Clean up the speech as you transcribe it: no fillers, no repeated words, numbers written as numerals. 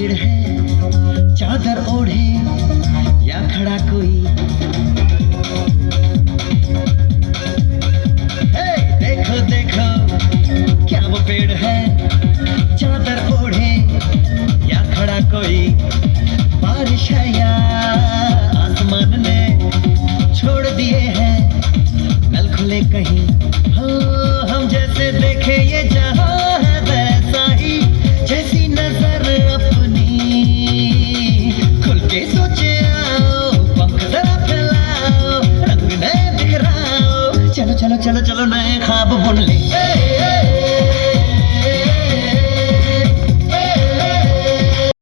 पेड़ है, चादर ओढ़े या खड़ा कोई। हे देखो देखो क्या वो पेड़ है, चादर ओढ़े या खड़ा कोई। बारिश है या आसमान ने छोड़ दिए हैं नल खुले कहीं। हो हम जैसे देखे ये जहां है वैसा ही, जैसी नजर अपनी। खुल के सोचे आओ, पंख जरा फैलाओ, रंग नए बिखराओ। चलो चलो चलो चलो नए ख्वाब बुन ले।